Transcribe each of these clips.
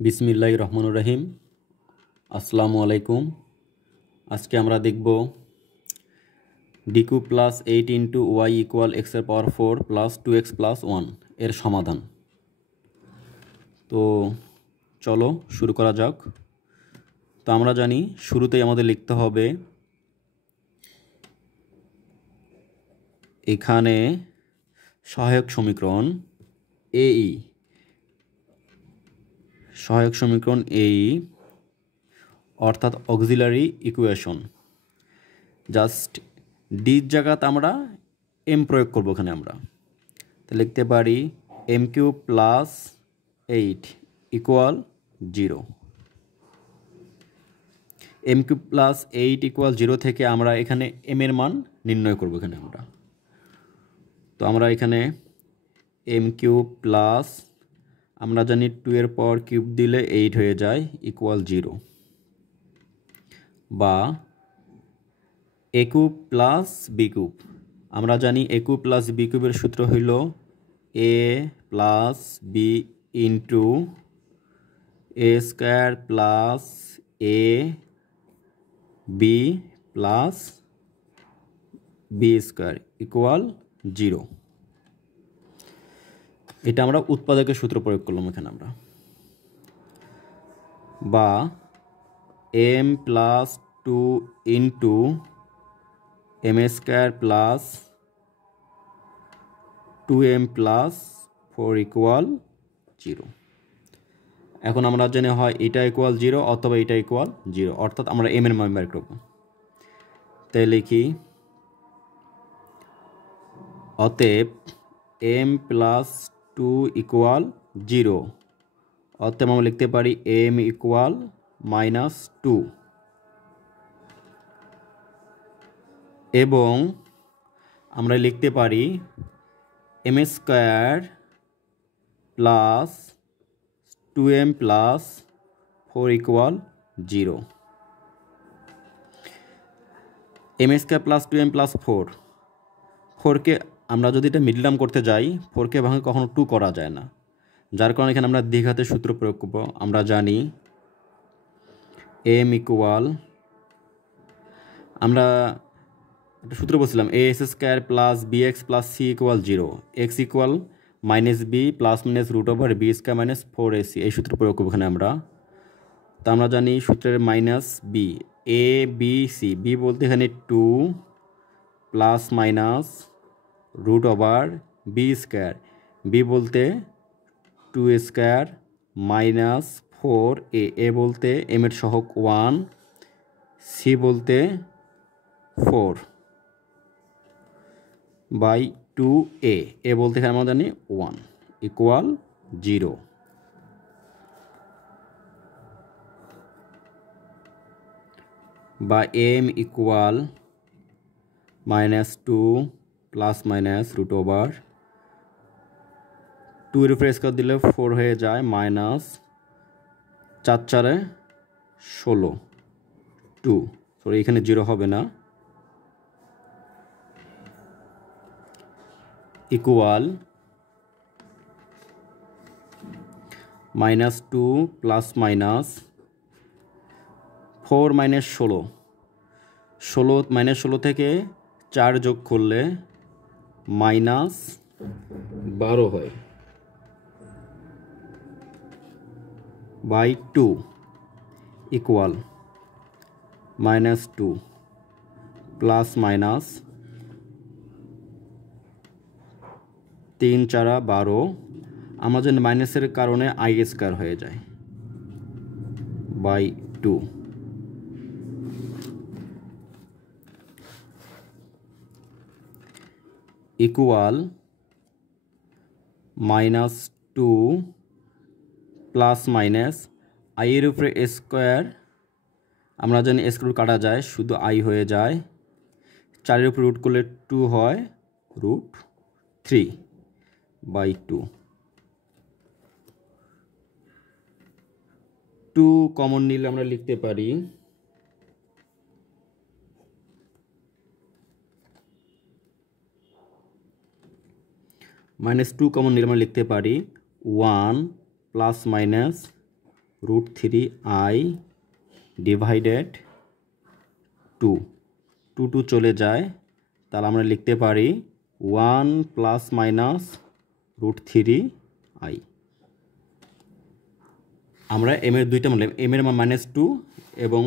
বিসমিল্লাহির রহমানির রহিম। আসসালামু আলাইকুম। আজকে আমরা দেখব DQ plus 8 into Y equal এক্সের পাওয়ার 4 প্লাস 2x প্লাস 1 এর সমাধান। তো চলো শুরু করা যাক। তো আমরা জানি শুরুতেই আমাদের লিখতে হবে এখানে সহায়ক সমীকরণ এই অর্থাৎ অক্সিলারি ইকুয়েশন। জাস্ট ডির জায়গাতে আমরা এম প্রয়োগ করবো। এখানে আমরা তো লিখতে পারি M cube plus 8 equal 0। M cube plus 8 equal 0 থেকে আমরা এখানে এম এর মান নির্ণয় করবো। এখানে আমরা এখানে এম কিউব প্লাস আমরা জানি 2 এর পাওয়ার কিউব দিলে 8 হয়ে যায় ইকুয়াল 0, বা A cube plus B cube. আমরা জানি এ কিউব প্লাস বি কিউবের সূত্র হইল A plus B into A square plus A B plus B square equal 0। এটা আমরা উৎপাদকের সূত্র প্রয়োগ করলাম এখানে আমরা, বা M plus 2 into M square plus 2m plus 4 equal 0। এখন আমরা জানি হয় এটা ইকুয়াল 0 অথবা এটা ইকুয়াল 0, অর্থাৎ আমরা এম এর মান বের করব। তাই লিখি অতএব এম প্লাস 2 ইকুয়াল 0, অতএব আমরা লিখতে পারি এম ইকুয়াল -2, এবং আমরা লিখতে পারি M square plus 2m plus 4 equal 0। M square plus 2m plus 4কে আমরা যদি এটা মিডল টার্ম করতে যাই 4কে ভাঙে কখনো 2 করা যায় না, যার কারণে এখানে আমরা দ্বিঘাতের সূত্র প্রয়োগ করব। আমরা জানি এম ইকুয়াল, আমরা একটা সূত্র বলছিলাম A X square plus B X plus C equal 0, X equal -b plus minus root over B square minus 4ac। এই সূত্র প্রয়োগ করবো এখানে আমরা। তা আমরা জানি সূত্রের -b A B C, B বলতে এখানে 2 plus minus root over B square, B বলতে 2 স্কোয়ার মাইনাস 4a, এ বলতে এম এর সহগ 1, সি বলতে 4 বাই 2a, এ বলতে এখানে আমরা জানি 1 ইকুয়াল 0। বা M equal -2 plus minus root over 2 এর উপরে স্কোয়ার দিলে 4 হয়ে যায়, মাইনাস 4 4 16 2, সরি এখানে 0 হবে না, ইকুয়াল -2 প্লাস মাইনাস 4 মাইনাস 16 থেকে 4 যোগ করলে -12 হয়, বাই 2 ইকুয়াল -2 প্লাস মাইনাস 3 4 12, আমার জন্য মাইনাসের কারণে আই স্কয়ার হয়ে যায় by 2 equal -2 plus minus I এর উপরে স্কোয়ার, আমরা জানি স্কোয়ার কাটা যায়, শুধু আই হয়ে যায়, 4 এর উপরে রুট করলে 2 হয়, √3 বাই 2 কমন নিলে আমরা লিখতে পারি -2 কমন নিলে আমরা লিখতে পারি 1 প্লাস মাইনাস √3i ডিভাইডেড 2 2 চলে যায়, তাহলে আমরা লিখতে পারি 1 প্লাস মাইনাস √3i। আমরা m এর দুইটা মান নিলাম, m এর মান -2 এবং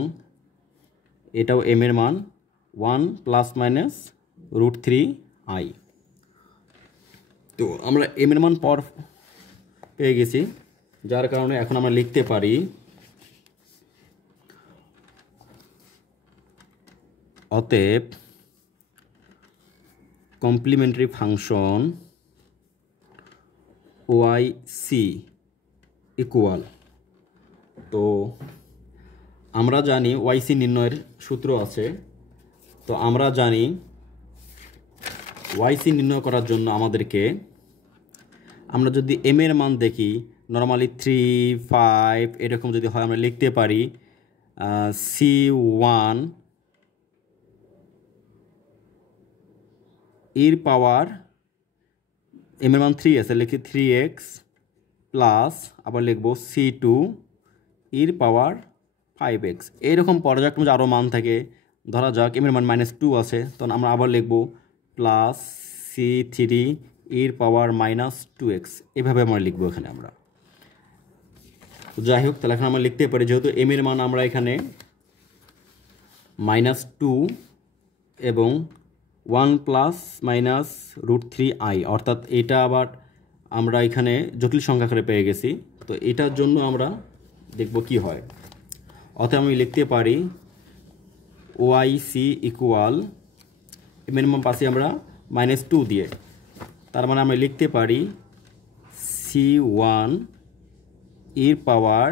এটাও m এর মান 1 প্লাস মাইনাস √3i। তো আমরা m এর মান পর পেয়ে গেছি, যার কারণে এখন আমরা লিখতে পারি অতএব কমপ্লিমেন্টারি ফাংশন OIC ইকুয়াল, তো আমরা জানি OIC নির্ণয়ের সূত্র আছে। তো আমরা জানি OIC নির্ণয় করার জন্য আমাদেরকে, আমরা যদি m এর মান দেখি নর্মালি 3, 5 এরকম যদি হয়, আমরা লিখতে পারি C1 এর পাওয়ার m এর মান 3 আছে, লিখি 3x প্লাস আবার লিখব C2 এর পাওয়ার 5x। এইরকম পর্যায়ক্রমে আরও মান থাকে, ধরা যাক m এর মান -2 আছে, তখন আমরা আবার লিখব প্লাস C3 এর পাওয়ার -2x। এভাবে আমরা লিখবো এখানে আমরা। যাই হোক, তাহলে এখন আমরা লিখতে পারি, যেহেতু m এর মান আমরা এখানে -2 এবং 1 প্লাস মাইনাস √3i, অর্থাৎ এটা আবার আমরা এখানে জটিল সংখ্যা আকারে পেয়ে গেছি। তো এটার জন্য আমরা দেখব কি হয়। অতএব আমি লিখতে পারি OIC ইকুয়াল, m এর মান পাচ্ছি আমরা -2 দিয়ে, তার মানে আমরা লিখতে পারি C1 এর পাওয়ার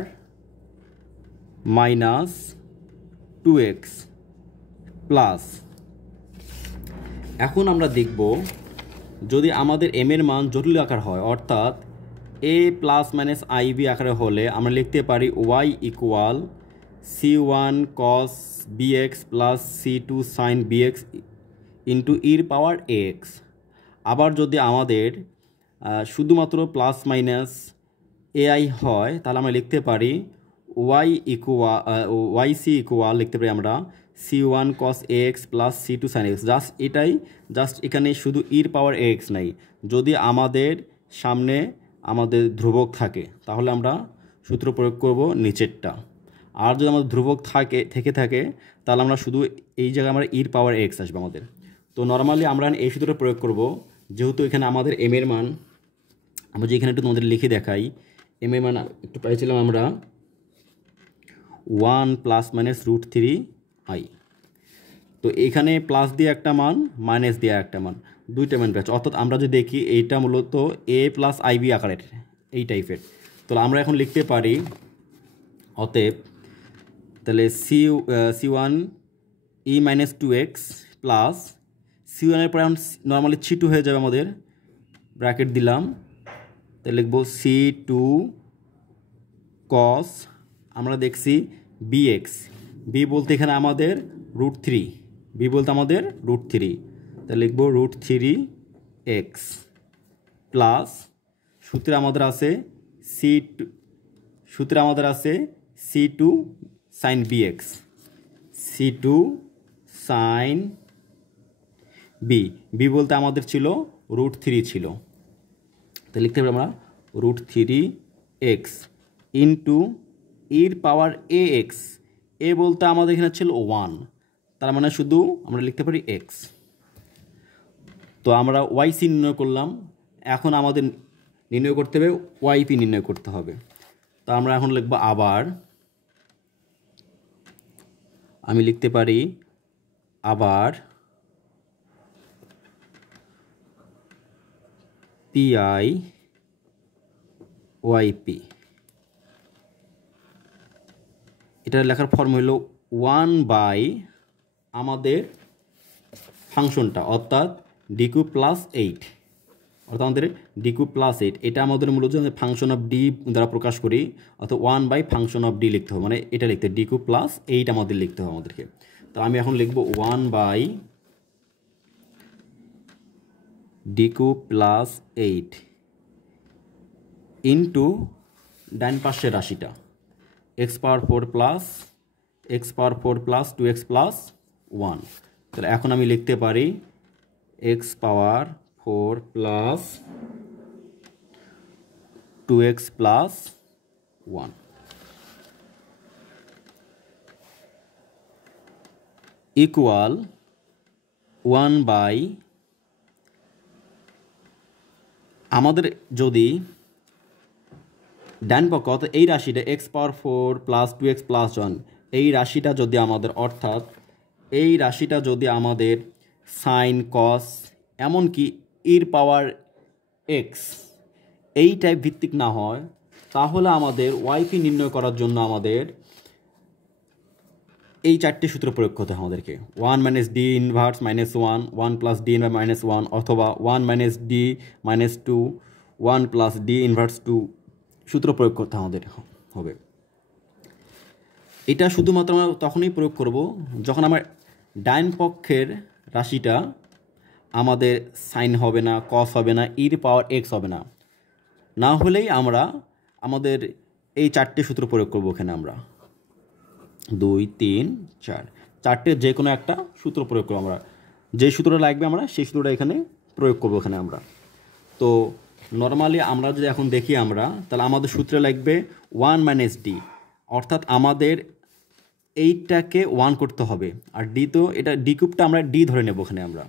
-2x প্লাস, এখন আমরা দেখব যদি আমাদের m এর মান জটিল আকার হয়, অর্থাৎ a প্লাস মাইনাস ib আকারে হলে আমরা লিখতে পারি y equal C1 cos bx plus C2 sin bx into ইর পাওয়ার ax। আবার যদি আমাদের শুধুমাত্র প্লাস মাইনাস ai হয়, তাহলে আমরা লিখতে পারি YC ইকুয়াল, লিখতে পারি আমরা C1 cos ax plus C2 sin x। Just এখানে শুধু ইর পাওয়ার ax নাই। যদি আমাদের সামনে আমাদের ধ্রুবক থাকে, তাহলে আমরা সূত্র প্রয়োগ করব নিচেরটা। আর যদি আমাদের ধ্রুবক থেকে থাকে, তাহলে আমরা শুধু এই জায়গায় আমরা ইর পাওয়ার x আসবে আমাদের। তো নর্মালি আমরা এই সূত্রটা প্রয়োগ করব, যেহেতু এখানে আমাদের m এর মান, আমরা যেখানে একটু তোমাদের লিখে দেখাই, m এর মান একটু পাইছিলাম আমরা 1 প্লাস মাইনাস √3i। তো এখানে প্লাস দিয়ে একটা মান, মাইনাস দিয়ে একটা মান, দুইটা মান পেয়েছে। অর্থাৎ আমরা যদি দেখি এইটা মূলত a প্লাস ib আকারের, এই টাইপের। তো আমরা এখন লিখতে পারি অতএব, তাহলে C1 e -2x plus C1 এর পরে এখন নর্মালি C2 হয়ে যাবে, আমাদের ব্র্যাকেট দিলাম, তাহলে লিখব C2 cos, আমরা দেখছি bx, b বলতে এখানে আমাদের √3, b বলতে আমাদের √3, তাহলে লিখব √3x প্লাস সূত্রে আমাদের আছে C2 sin bx, C2 sin b বলতে আমাদের ছিল √3 ছিল, তাহলে লিখতে পারি আমরা √3x ইন্টু ইর পাওয়ার ax, a বলতে আমাদের এখানে ছিল 1, তার মানে শুধু আমরা লিখতে পারি x। তো আমরা YC নির্ণয় করলাম, এখন আমাদের নির্ণয় করতে হবে YP নির্ণয় করতে হবে। তো আমরা এখন লিখব আবার, আমি লিখতে পারি আবার PI YP, এটা লেখার ফর্ম হলো 1 বাই আমাদের ফাংশনটা, অর্থাৎ ডিকিউ প্লাস 8, অর্থাৎ আমাদের ডিকিউ প্লাস 8, এটা আমাদের মূলত ফাংশন অফ ডি দ্বারা প্রকাশ করি, অর্থাৎ 1 বাই ফাংশন অফ ডি লিখতে হবে, মানে এটা লিখতে ডিকিউ প্লাস 8 আমাদের লিখতে হবে আমাদেরকে। তো আমি এখন লিখব 1 বাই ডিকিউ প্লাস 8 ইন্টু ডান পাশের রাশিটা, X power four plus X power four plus two X plus one. তাহলে এখন আমি লিখতে পারি X power four plus two X plus one equal one by, আমাদের যদি ডান পক্ষ অর্থাৎ এই রাশিটা X power four plus two X plus one, এই রাশিটা যদি আমাদের অর্থাৎ এই রাশিটা যদি আমাদের সাইন কস এমনকি ইর পাওয়ার এক্স এই টাইপ ভিত্তিক না হয়, তাহলে আমাদের ওয়াইপি নির্ণয় করার জন্য আমাদের এই চারটে সূত্র প্রয়োগ করতে হয় আমাদেরকে। One minus D inverse minus one, one plus D inverse minus one, অথবা one minus D minus two, one plus D inverse two সূত্র প্রয়োগ করতে আমাদের হবে। এটা শুধুমাত্র আমরা তখনই প্রয়োগ করব যখন আমার ডাইন পক্ষের রাশিটা আমাদের সাইন হবে না, কস হবে না, ইর পাওয়ার এক্স হবে না, না হলেই আমরা আমাদের এই চারটে সূত্র প্রয়োগ করব। এখানে আমরা 2 3 4 চারটে যে কোনো একটা সূত্র প্রয়োগ করবো। আমরা যে সূত্রটা লাগবে আমরা সেই সূত্রটা এখানে প্রয়োগ করবো এখানে আমরা। তো নর্মালি আমরা যদি এখন দেখি আমরা, তাহলে আমাদের সূত্রে লাগবে ওয়ান মাইনাস ডি, অর্থাৎ আমাদের এইটাকে ওয়ান করতে হবে, আর ডি তো এটা ডি কিউবটা আমরা ডি ধরে নেব এখানে আমরা।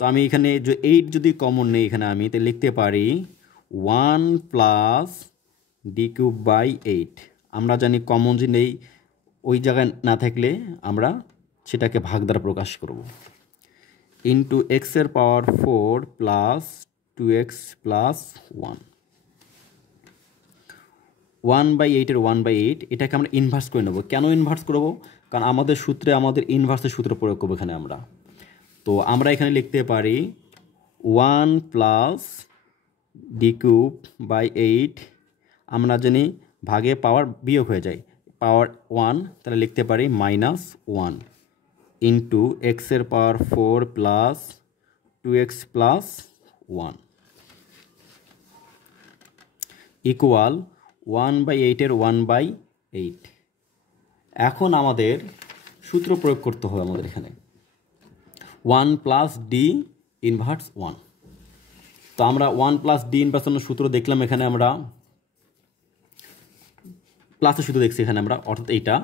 তো আমি এখানে যে এইট যদি কমন নেই এখানে আমি তো লিখতে পারি one plus D cube by eight. আমরা জানি কমন যে নেই, ওই জায়গায় না থাকলে আমরা সেটাকে ভাগ দ্বারা প্রকাশ করব। ইন্টু এক্সের power four plus two X plus one, one by এইটের ওয়ান বাই এইট, এটাকে আমরা ইনভার্স করে নেব। কেন ইনভার্স করব? কারণ আমাদের সূত্রে আমাদের ইনভার্সের সূত্র প্রয়োগ করবো এখানে আমরা। তো আমরা এখানে লিখতে পারি one plus D cube by eight, আমরা জানি ভাগে পাওয়ার বিয়োগ হয়ে যায়, পাওয়ার ওয়ান, তাহলে লিখতে পারি মাইনাস ওয়ান ইন্টু এক্সের power four plus two X plus one equal one by এইটের ওয়ান বাই এইট। এখন আমাদের সূত্র প্রয়োগ করতে হবে আমাদের এখানে one plus D inverse one. তো আমরা ওয়ান প্লাস ডি ইনভার্সের সূত্র দেখলাম এখানে আমরা প্লাসের সূত্র দেখছি এখানে আমরা, অর্থাৎ এইটা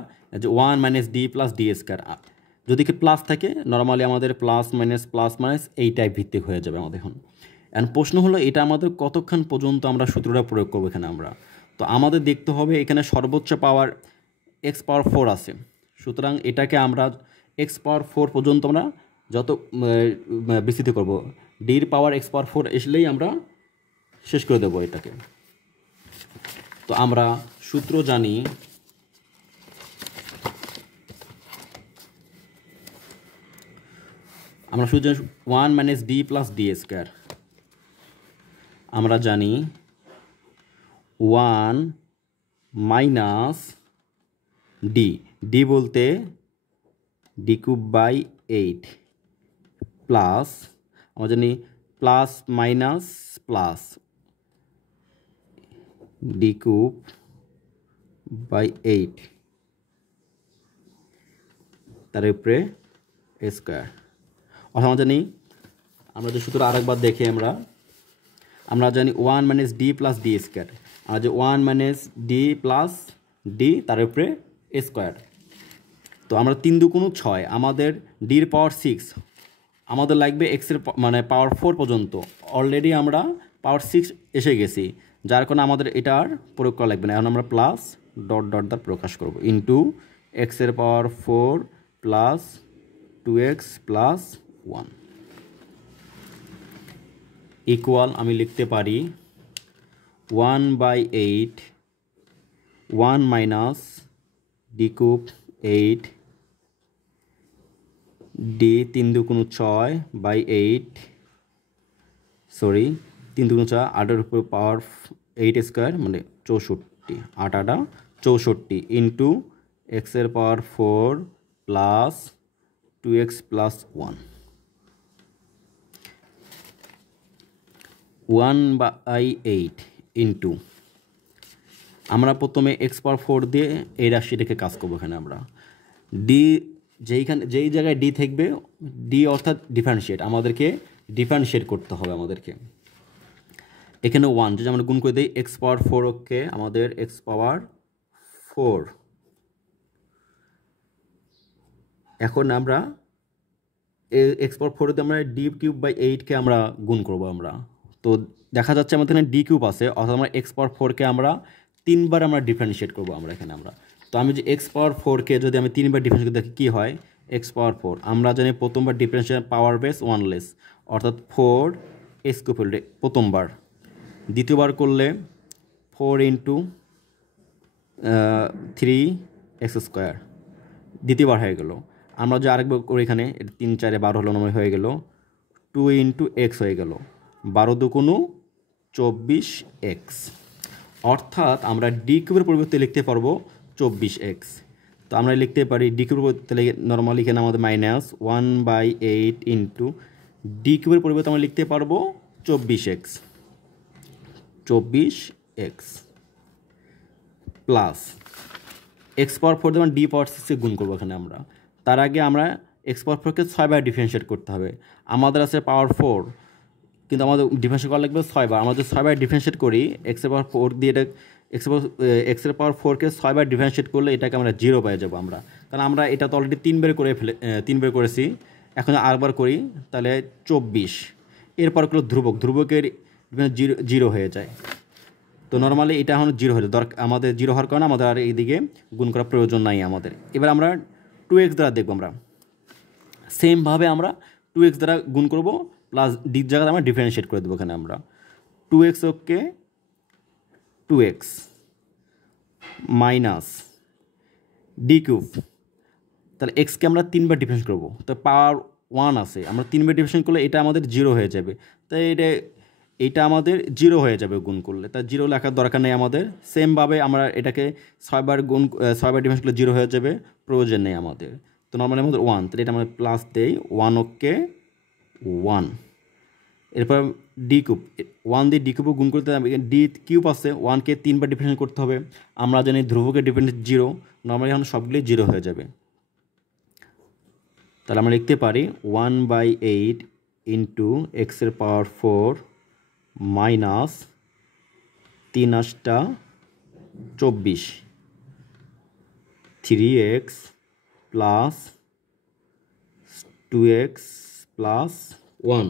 যে one minus D plus D square, যদি কি প্লাস থাকে নর্মালি আমাদের প্লাস মাইনাস এই টাইপ ভিত্তিক হয়ে যাবে আমাদের এখন। এখন প্রশ্ন হলো এটা আমাদের কতক্ষণ পর্যন্ত আমরা সূত্রটা প্রয়োগ করবো এখানে আমরা। তো আমাদের দেখতে হবে এখানে সর্বোচ্চ পাওয়ার এক্স পাওয়ার ফোর আছে, সুতরাং এটাকে আমরা এক্স পাওয়ার ফোর পর্যন্ত আমরা যত বিস্তৃত করব, ডির পাওয়ার এক্স পাওয়ার ফোর আসলেই আমরা শেষ করে দেবো এটাকে। তো আমরা সূত্র জানি আমরা শুধু one minus D plus D square, আমরা জানি ওয়ান মাইনাস ডি, ডি বলতে D cube by eight plus আমরা জানি plus minus plus D cube by eight তার উপরে স্কোয়ার। অর্থাৎ আমরা জানি, আমরা যে সূত্র আরেকবার দেখি আমরা জানি one minus D plus D square, আর যে one minus D plus D তার উপরে স্কোয়ার। তো আমরা তিন দুগুণ ছয়, আমাদের ডির পাওয়ার সিক্স, আমাদের লাগবে এক্সের মানে পাওয়ার ফোর পর্যন্ত, অলরেডি আমরা পাওয়ার সিক্স এসে গেছি, যার কারণে আমাদের এটা আর প্রয়োগ করা লাগবে না। এখন আমরা প্লাস ডট ডট দ্বারা প্রকাশ করব ইন্টু এক্সের power four plus two X plus one equal আমি লিখতে পারি one by eight one minus D cube eight D তিন দুগুণ ছয় বাই এইট, সরি তিন দুগুণ ছয়, আটের উপর পাওয়ার এইট স্কোয়ার মানে চৌষট্টি, আট আটা 64 ইন্টু এক্সের power 4 plus 2x plus 1 1/8 into আমরা প্রথমে এক্স পাওয়ার 4 দিয়ে এই রাশিটাকে কাজ করবো। এখানে আমরা ডি যেই জায়গায় ডি থাকবে, ডি অর্থাৎ ডিফারেন্সিয়েট, আমাদেরকে ডিফারেন্সিয়েট করতে হবে আমাদেরকে। এখানে 1 যদি আমরা গুণ করে দিই এক্স পাওয়ার 4, ওকে আমাদের এক্স পাওয়ার 4। এখন আমরা এক্স পাওয়ার 4 আমরা ডি কিউব বাই 8কে আমরা গুণ করবো আমরা। তো দেখা যাচ্ছে আমাদের এখানে ডি কিউব আছে, অর্থাৎ আমরা এক্স পাওয়ার 4কে আমরা 3বার আমরা ডিফারেন্সিয়েট করবো আমরা এখানে আমরা। তো আমি যে এক্স পাওয়ার 4কে যদি আমি 3বার ডিফারেন্সিয়েট করি দেখি কী হয়। এক্স পাওয়ার 4 আমরা জানি প্রথমবার ডিফারেন্সিয়েট পাওয়ার বেস 1 অর্থাৎ 4 এক্স কিউব প্রথমবার। দ্বিতীয়বার করলে 4 ইন্টু 3 এক্স স্কোয়ার, দ্বিতীয়বার হয়ে গেল। আমরা যে আরেকবার করি এখানে 3 4 12 হলো, নয় হয়ে গেল 2 ইন্টু এক্স হয়ে গেল 12 দুগুণ 24 এক্স। অর্থাৎ আমরা ডি কিউবের পরিবর্তে লিখতে পারবো 24 এক্স। তো আমরা লিখতে পারি ডি কিউবের পরিবর্তে নর্মালি এখানে আমাদের -1/8 ইন্টু ডি কিউবের পরিবর্তে আমরা লিখতে পারবো 24 এক্স, 24 এক্স প্লাস এক্স পাওয়ার 4 যেমন ডি পাওয়ার 6 গুণ করবো এখানে আমরা। তার আগে আমরা এক্স পাওয়ার 4কে 6বার ডিফারেন্সিয়েট করতে হবে। আমাদের আছে পাওয়ার 4, কিন্তু আমাদের ডিফারেন্সিয়েট করা লাগবে 6বার। আমরা যদি 6বার ডিফারেন্সিয়েট করি এক্সের পাওয়ার 4 দিয়ে এটা এক্সের পাওয়ার 4কে 6বার ডিফারেন্সিয়েট করলে এটাকে আমরা 0 পেয়ে যাবো আমরা, কারণ আমরা এটা তো অলরেডি 3বার করেছি। এখন আরেকবার করি তাহলে 24, এরপর কোনো ধ্রুবকের 0 হয়ে যায়। তো নর্মালি এটা এখন 0 হলে আমাদের 0 হওয়ার কারণে আমাদের আর এইদিকে গুণ করার প্রয়োজন নাই আমাদের। এবার আমরা 2x দ্বারা দেখবো আমরা, সেমভাবে আমরা 2x দ্বারা গুণ করবো প্লাস ডির জায়গায় আমরা ডিফারেন্সিয়েট করে দেবো এখানে আমরা 2x, ওকে 2x মাইনাস ডি কিউব। তাহলে এক্সকে আমরা 3বার ডিফারেন্সিয়েট করবো, তো পাওয়ার 1 আছে, আমরা 3বার ডিফারেন্সিয়েট করলে এটা আমাদের 0 হয়ে যাবে। তাই এইটা আমাদের 0 হয়ে যাবে গুণ করলে, তাই 0 লেখার দরকার নেই আমাদের। সেমভাবে আমরা এটাকে 6বার ডিফারেন্স করলে 0 হয়ে যাবে, প্রয়োজন নেই আমাদের। তো নর্মালি আমাদের 1, তাহলে এটা আমাদের প্লাস দেই 1, ওকে 1। এরপর ডি কিউব, 1 দিয়ে ডি কিউব গুণ করতে হবে, ডি কিউব আছে, 1কে 3বার ডিফারেন্স করতে হবে। আমরা জানি ধ্রুবকের ডিফারেন্স 0, নর্মালি এখন সবগুলি 0 হয়ে যাবে। তাহলে আমরা লিখতে পারি 1/8 ইন্টু এক্সের power 4 minus 3 8 24 3x plus 2x plus 1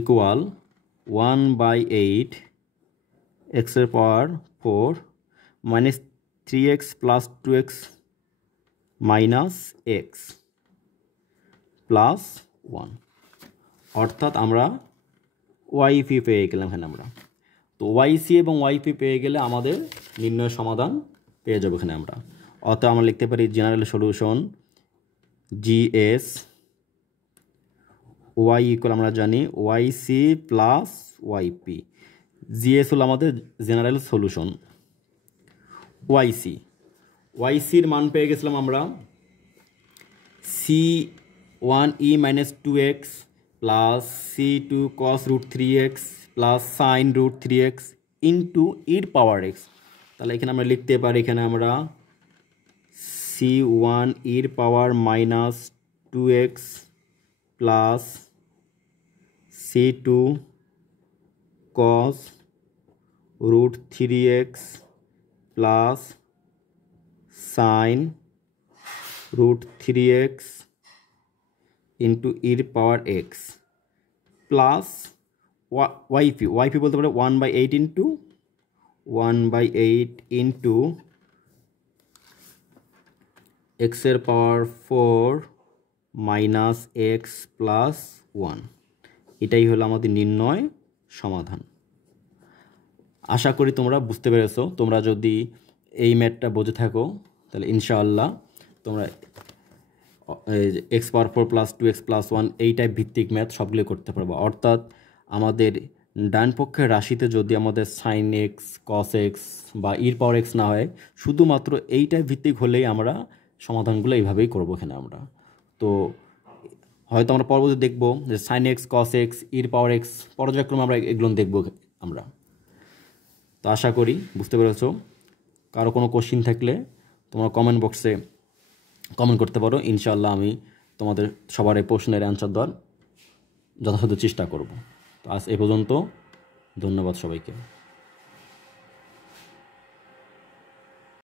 equal 1/8 এক্সের power 4 minus 3x plus 2x minus x plus 1। অর্থাৎ আমরা ওয়াইপি পেয়ে গেলাম এখানে আমরা। তো ওয়াইসি এবং ওয়াইপি পেয়ে গেলে আমাদের নির্ণয় সমাধান পেয়ে যাবো এখানে আমরা। অর্থাৎ আমরা লিখতে পারি general solution GS Y equal আমরা জানি ওয়াইসি প্লাস ওয়াইপি। জিএস হলো আমাদের জেনারেল সলিউশন। ওয়াইসির মান পেয়ে গেছিলাম আমরা C1e minus 2x plus C2 cos root 3x plus sin root 3x into ইর পাওয়ার x। তাহলে এখানে আমরা লিখতে পারি এখানে আমরা C1 ইর power minus 2x plus C2 cos root 3x plus sin root 3x into ইর পাওয়ার x প্লাস ওয়াইপি বলতে পারে 1/8 ইন্টু এক্সের পাওয়ার 4 মাইনাস এক্স প্লাস 1। এটাই হলো আমাদের নির্ণয় সমাধান। আশা করি তোমরা বুঝতে পেরেছো। তোমরা যদি এই ম্যাথটা বুঝে থাকো তাহলে ইনশাআল্লাহ তোমরা এক্স পাওয়ার 4 প্লাস 2x প্লাস 1 এই টাইপ ভিত্তিক ম্যাথ সবগুলো করতে পারবো। অর্থাৎ আমাদের ডান পক্ষের রাশিতে যদি আমাদের সাইন এক্স কস এক্স বা ইর পাওয়ার এক্স না হয়, শুধুমাত্র এই টাইপ ভিত্তিক হলেই আমরা সমাধানগুলো এইভাবেই করবো এখানে আমরা। তো হয়তো আমরা পরবর্তী দেখবো যে সাইন এক্স কস এক্স ইর পাওয়ার এক্স পর্যায়ক্রমে আমরা এগুলো দেখবো আমরা। তো আশা করি বুঝতে পেরেছো। কারো কোনো কোশ্চিন থাকলে তোমরা কমেন্ট বক্সে কমেন্ট করতে পারো, ইনশাআল্লাহ আমি তোমাদের সবার এই প্রশ্নের অ্যান্সার দেওয়ার যথাসাধ্য চেষ্টা করব। তো আজ এ পর্যন্ত, ধন্যবাদ সবাইকে।